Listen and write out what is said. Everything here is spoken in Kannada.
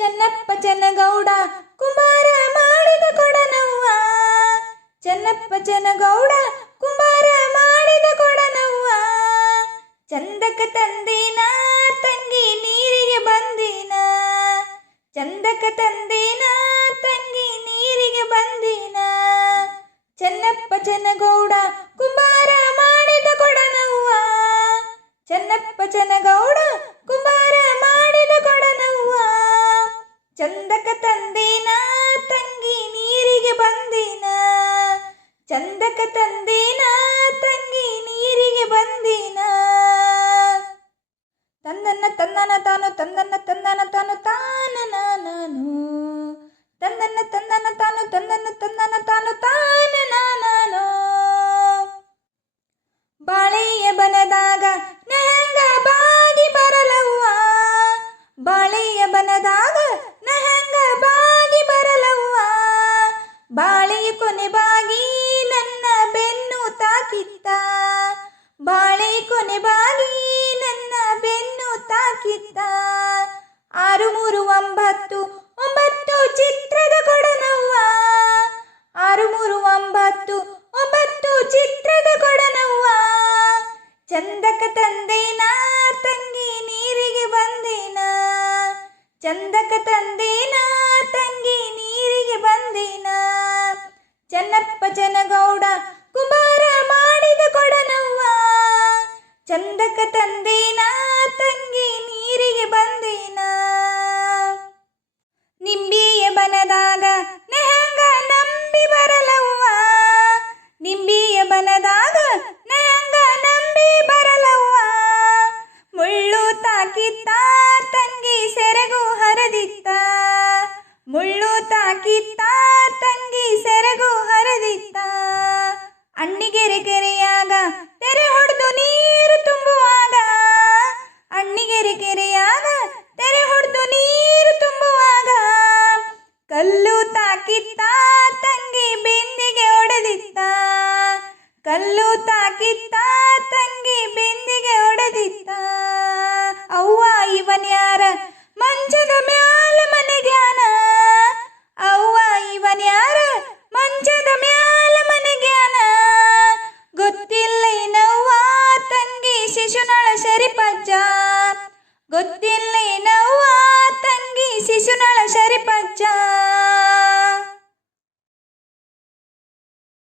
ಚೆನ್ನಪ್ಪ ಚೆನ್ನಗೌಡ ಕುಂಬಾರ ಮಾಡಿದ ಕೊಡನವ್ವ. ಚೆನ್ನಪ್ಪ ಚೆನ್ನಗೌಡ ಕುಂಬಾರ ಮಾಡಿದ ಕೊಡನವ್ವ. ಚಂದಕ ತಂದಿನ ತಂಗಿ ನೀರಿಗೆ ಬಂದಿನ. ಚಂದಕ ತಂದಿನ ತಂಗಿ ನೀರಿಗೆ ಬಂದಿನ. ಚೆನ್ನಪ್ಪ ಚೆನ್ನಗೌಡ ಕುಂಬಾರ ಮಾಡಿದ ಕೊಡನವ್ವ. ಚೆನ್ನಪ್ಪ ಚೆನ್ನಗೌಡ ಕುಂಬಾರ ಮಾಡಿದ ಕೊಡನವ್ವ. ಚಂದಕ ತಂದಿನ ತಂಗಿ ನೀರಿಗೆ ಬಂದಿನ. ಚಂದಕ ತಂದಿನ ತಂಗಿ ನೀರಿಗೆ ಬಂದಿನ. ತಂದನ್ನ ತಂದನ ತಾನು ತಂದನ್ನ ತಂದನ ತಾನು ತಾನ ನಾನು. ತಂದನ್ನ ತಂದನ ತಾನು ತಂದನ್ನ ತಂದನ ತಾನು ತಾನ ನಾನು. ಬಾಳೆಯ ಬನದಾಗ ನಹಂಗ ಬಾಗಿ ಬರಲವ್ವ. ಬಾಳೆಯ ಬನದಾಗ ನಹಂಗ ಬಾಗಿ ಬರಲವ್ವ. ಬಾಳೆಯ ಕೊನೆ ಬಾಗಿ ನನ್ನ ಬೆನ್ನು ತಾಕಿತ್ತ. ಬಾಳೆ ಕೊನೆ ಬಾಗಿ ನನ್ನ ಬೆನ್ನು ತಾಕಿತ್ತ. 639 ಚಿತ್ರದ ಕೊಡನವ್ವ. 639 ಚಿತ್ರದ ಕೊಡನವ್ವ. ಚಂದಕ ತಂದೇನ ತಂಗಿ ನೀರಿಗೆ ಬಂದೇನ. ಚಂದಕ ತಂದೇನ ತಂಗಿ ನೀರಿಗೆ ಬಂದೇನ. ಚೆನ್ನಪ್ಪ ಚೆನ್ನಗೌಡ ಕುಂಬಾರ ಮಾಡಿದ ಕೊಡನವ್ವ. ಚಂದಕ ತಂದೇನ ತಂಗಿ